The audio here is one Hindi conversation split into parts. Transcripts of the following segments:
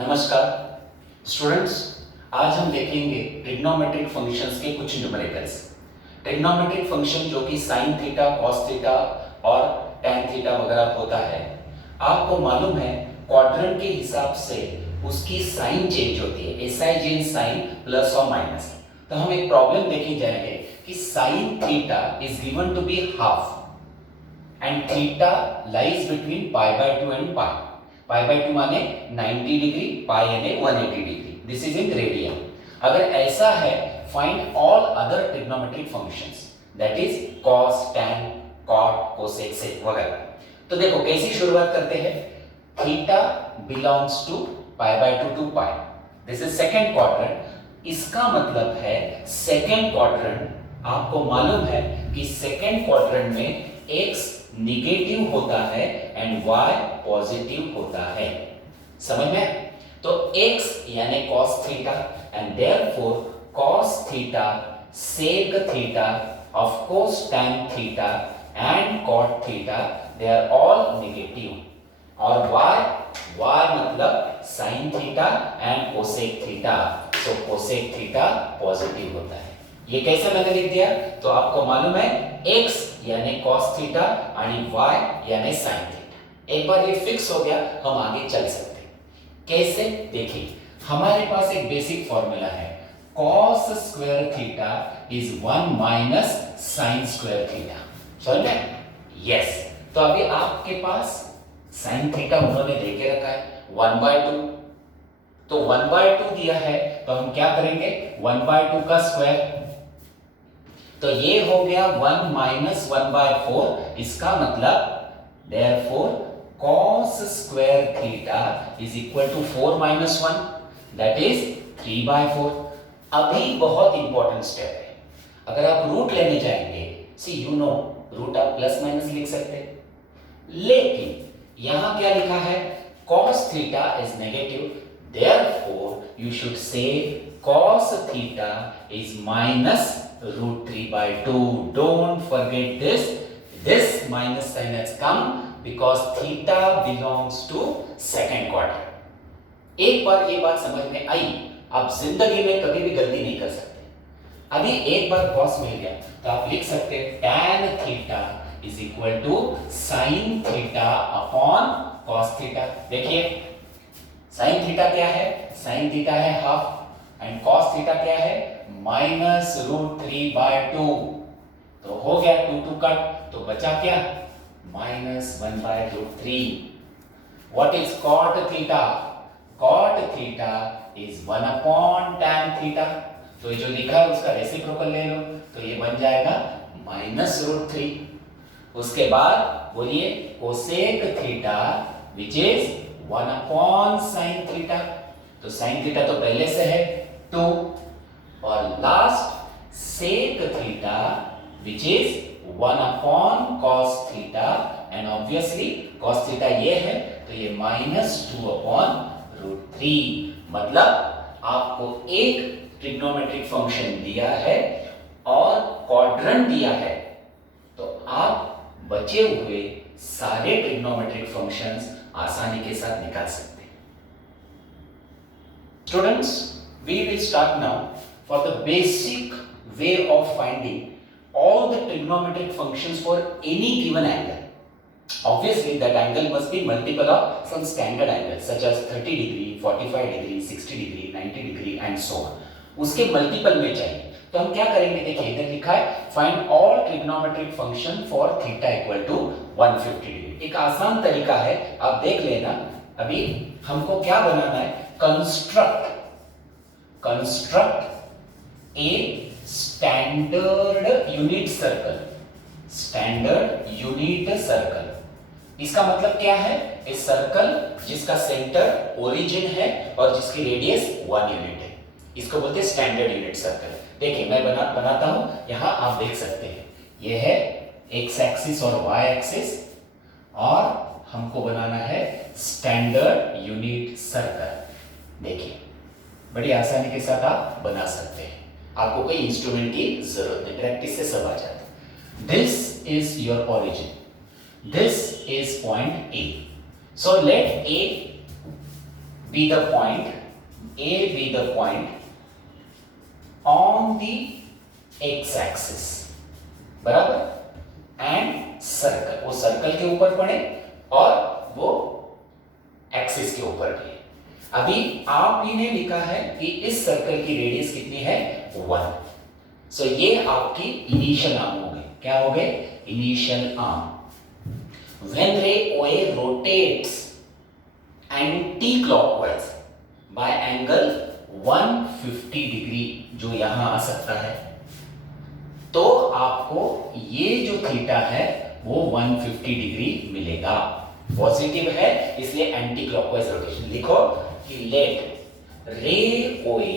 नमस्कार स्टूडेंट्स, आज हम देखेंगे ट्रिग्नोमेट्रिक फंक्शंस के कुछ न्यूमेरिकल्स। ट्रिग्नोमेट्रिक फंक्शन जो कि साइन थीटा, कॉस थीटा और टैन थीटा वगैरह होता है, आपको मालूम है क्वाड्रेंट के हिसाब से उसकी साइन चेंज होती है, एसआई चेंज साइन प्लस और माइनस। तो हम एक प्रॉब्लम देखे जाएंगे कि sine theta is given to be half and theta lies between pi by 2 and pi. Pi by 2 माने 90 डिग्री, pi यानी 180 degree. This is in radian. अगर ऐसा है, find all other trigonometric functions. That is cos, tan, cot, cosec, sec वगैरह. तो देखो कैसी शुरुआत करते हैं. Theta belongs to pi by 2 to pi. This is second quadrant. इसका मतलब है second quadrant. आपको मालूम है कि second quadrant में x निगेटिव होता है एंड y पॉजिटिव होता है. समझ में? तो x यानी cos theta and therefore cos theta, sec theta, of course tan theta and cot theta, they are all negative. और y मतलब sin theta and cosec theta, so cosec theta positive होता है. ये कैसे मैंने लिख दिया? तो आपको मालूम है x यानी cos थीटा और y यानी sin थीटा. एक बार ये फिक्स हो गया, हम आगे चल सकते हैं. कैसे? देखिए, हमारे पास एक बेसिक फॉर्मूला है, cos square theta is 1 minus sin square theta. समझ में? यस. तो अभी आपके पास sin थीटा उन्होंने दे के रखा है 1/2. तो 1/2 दिया है, तो हम क्या करेंगे? 1/2 का स्क्वायर. तो ये हो गया 1 माइनस 1/4. इसका मतलब therefore cos square theta is equal to 4 minus 1, that is 3/4. अभी बहुत इंपॉर्टेंट स्टेप है. अगर आप रूट लेने जाएंगे, सी यू नो रूट आप प्लस माइनस लिख सकते हैं, लेकिन यहां क्या लिखा है? cos theta is negative, therefore you should say cos theta is minus √3/2. Don't forget this. This minus sign has come because theta belongs to second quadrant. एक बार ये बात समझ में आई, आप जिंदगी में कभी भी गलती नहीं कर सकते. अभी एक बार cos मिल गया, तो आप लिख सकते हैं tan theta is equal to sin theta upon cos theta. देखिए sin थीटा क्या है? sin थीटा है हाफ एंड cos थीटा क्या है? माइनस √3/2. तो हो गया 2 कट, तो बचा क्या? Minus 1/√3. What is cot theta? cot theta is 1 upon tan theta. तो ये जो लिखा है उसका रेसिप्रोकल ले लो, तो ये बन जाएगा माइनस √3. उसके बाद बोलिए cosec theta which is 1 upon sin theta. तो sin थीटा तो पहले से है 2, और last sec theta which is 1 upon cos theta and obviously cos theta ये है, तो ये माइनस 2 अपॉन √3. मतलब आपको एक ट्रिग्नोमेट्रिक फंक्शन दिया है और क्वाड्रेंट दिया है, तो आप बचे हुए सारे ट्रिग्नोमेट्रिक फंक्शंस आसानी के साथ निकाल सकते हैं. Students, we will start now for the basic way of finding all the trigonometric functions for any given angle. Obviously that angle must be multiple of some standard angles such as 30 degree, 45 degree, 60 degree, 90 degree and so on. उसके मल्टीपल में चाहिए, तो हम क्या करेंगे? देखिए इधर लिखा है find all trigonometric function for theta equal to 150 degree. एक आसान तरीका है, आप देख लेना. अभी हमको क्या बनाना है? construct a standard unit circle. इसका मतलब क्या है? एक सर्कल जिसका सेंटर ओरिजिन है और जिसकी रेडियस 1 यूनिट है, इसको बोलते हैं स्टैंडर्ड यूनिट सर्कल. देखिए मैं बनाता हूं, यहां आप देख सकते हैं ये है x एक्सिस और y एक्सिस, और हमको बनाना है स्टैंडर्ड यूनिट सर्कल. देखिए बड़ी आसानी के साथ आप बना सकते हैं, आपको कोई इंस्ट्रूमेंट की जरूरत नहीं, प्रैक्टिस से सब आ जाता है. This is your origin, this is point A. So let A be the point, A be the point on the x-axis, बराबर, एंड सर्कल, वो सर्कल के ऊपर पड़े और वो एक्सिस के ऊपर भी। अभी आप ही ने लिखा है कि इस सर्कल की रेडियस कितनी है 1। सो ये आपकी इनिशियल आर्म हो गई। क्या हो गए? Initial arm. व्हेन रे OA rotates anti clockwise bye angle 150 degree, जो यहां आ सकता है, तो आपको ये जो थीटा है वो 150 डिग्री मिलेगा। पॉजिटिव है इसलिए एंटी क्लॉकवाइज रोटेशन। लिखो कि let ray OA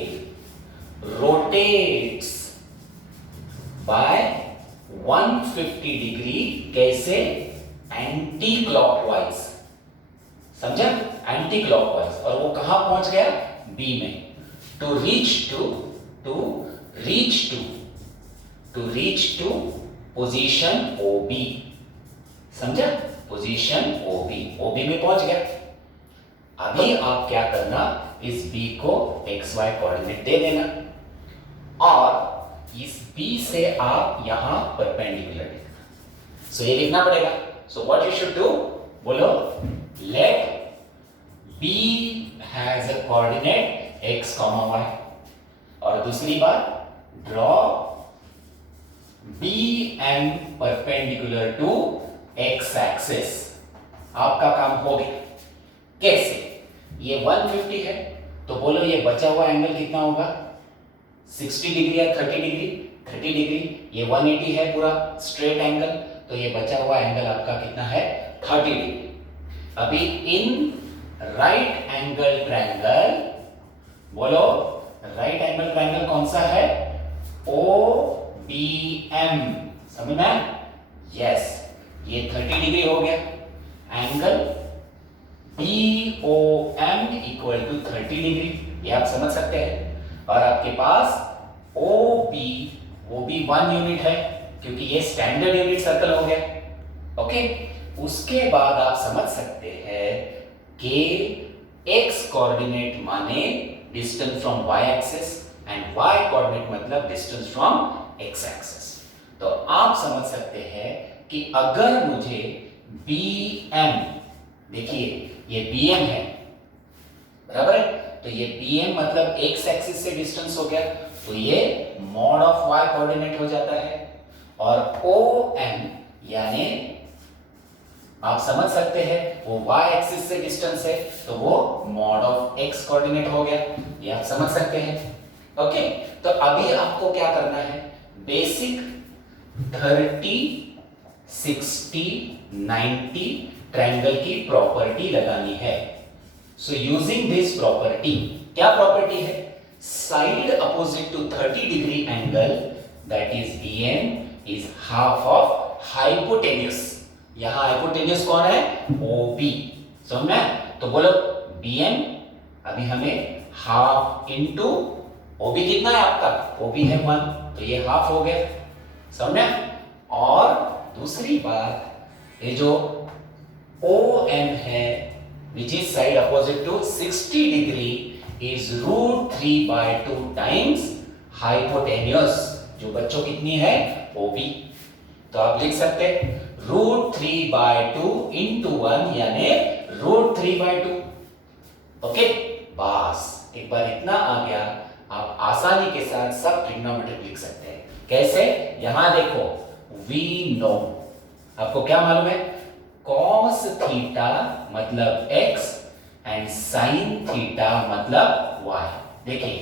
rotates by 150 degree, कैसे? एंटी क्लॉकवाइज, समझा? एंटी क्लॉकवाइज, और वो कहां पहुंच गया? बी में। To reach to position OB, समझा? पोजीशन OB में पहुंच गया। अभी आप क्या करना, इस B को XY कोऑर्डिनेट दे देना और इस B से आप यहां परपेंडिकुलर लिखना। सो ये लिखना पड़ेगा। So what you should do, बोलो, let B has a coordinate x, y, और दूसरी बात, draw BM perpendicular to x axis. आपका काम हो गया। कैसे? ये 150 है, तो बोलो ये बचा हुआ एंगल कितना होगा? 60 डिग्री या 30 डिग्री? 30 डिग्री। ये 180 है पूरा स्ट्रेट एंगल, तो ये बचा हुआ एंगल आपका कितना है? 30 डिग्री। अभी इन राइट एंगल ट्रायंगल, बोलो राइट एंगल ट्रायंगल कौन सा है? OBM, समझ में? यस, ये 30 डिग्री हो गया। Angle BOM equal to 30 degree, ये आप समझ सकते हैं। और आपके पास OB, वो भी 1 यूनिट है क्योंकि ये स्टैंडर्ड यूनिट सर्कल हो गया। ओके, उसके बाद आप समझ सकते हैं कि x कोऑर्डिनेट माने distance from y axis and y coordinate मतलब डिस्टेंस फ्रॉम x एक्सिस। तो आप समझ सकते हैं कि अगर मुझे BM, देखिए ये BM है, बराबर है, तो ये BM मतलब x एक्सिस से डिस्टेंस हो गया, तो ये मॉड ऑफ y कोऑर्डिनेट हो जाता है। और OM यानी आप समझ सकते हैं वो y एक्सिस से डिस्टेंस है, तो वो मॉड ऑफ x कोऑर्डिनेट हो गया, ये आप समझ सकते हैं। ओके, तो अभी आपको क्या करना है? बेसिक 30, 60, 90 ट्रायंगल की प्रॉपर्टी लगानी है। सो यूजिंग दिस प्रॉपर्टी, क्या प्रॉपर्टी है? Side opposite to 30 degree angle, that is BM, is half of hypotenuse. यहां हाइपोटेन्यूस कौन है? OB, समझ में? तो बोलो BM, अभी हमें हाफ इनटू OB कितना है आपका? OB है 1, तो ये हाफ हो गया, समझ में? और दूसरी बात, ये जो OM है which is side opposite to 60 degree is √3/2 times hypotenuse, जो बच्चों कितनी है? OB। तो आप लिख सकते हैं √3/2 into 1 यानी √3/2। ओके, बस एक बार इतना आ गया, आप आसानी के साथ सब ट्रिग्नोमेट्री लिख सकते हैं। कैसे? यहां देखो, वी नो, आपको क्या मालूम है? cos थीटा मतलब x एंड sin थीटा मतलब y। देखिए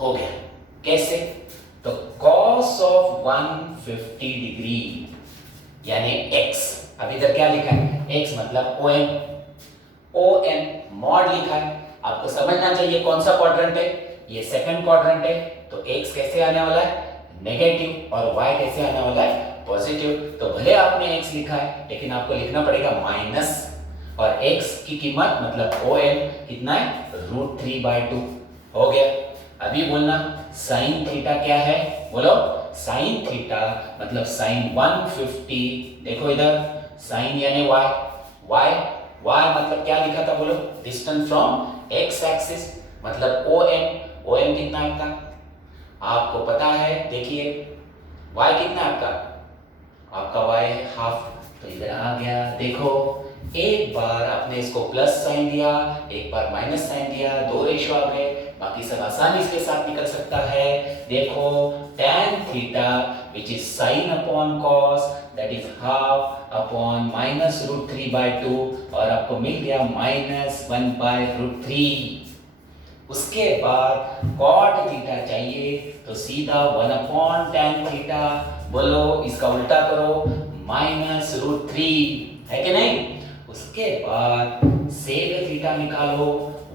हो गया। कैसे? तो cos ऑफ 150 डिग्री यानी x, अभी इधर क्या लिखा है? x मतलब OM मॉड लिखा है। आपको समझना चाहिए कौन सा क्वाड्रेंट है, ये सेकंड क्वाड्रेंट है, तो x कैसे आने वाला है? नेगेटिव, और y कैसे आने वाला है? पॉजिटिव। तो भले आपने x लिखा है, लेकिन आपको लिखना पड़ेगा माइनस, और x की कीमत मतलब OM कितना है? √3/2 हो गया। अभी बोलना sin थीटा क्या है? बोलो sin थीटा मतलब sin 150, देखो इधर sin यानी y, y y मतलब क्या लिखा था बोलो, डिस्टेंस फ्रॉम x एक्सिस, मतलब OM कितना है आपका, आपको पता है, देखिए y कितना है आपका, y है हाफ, तो इधर आ गया। देखो एक बार आपने इसको प्लस साइन दिया, एक बार माइनस साइन दिया, दो रेशो आ गए, बाकी सब आसानी के साथ निकल सकता है। देखो tan theta which is sine upon cos, that is half upon minus root 3/2, और आपको मिल गया माइनस 1/√3। उसके बाद कॉट थीटा चाहिए, तो सीधा 1/tan थीटा, बोलो इसका उल्टा करो, -√3, है कि नहीं। उसके बाद सेक थीटा निकालो,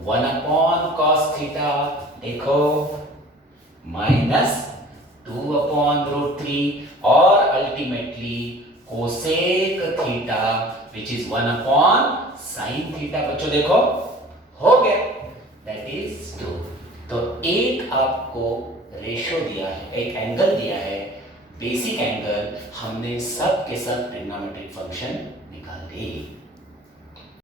1/cos थीटा, देखो -2/√3, और ultimately cosec theta which is 1/sin theta. बच्चों देखो हो गया, दैट इज 2। तो एक आपको रेशो दिया है, एक एंगल दिया है, बेसिक एंगल, हमने सब के सब ट्रिग्नोमेट्रिक फंक्शन निकाल ली।